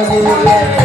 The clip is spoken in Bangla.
Hallelujah.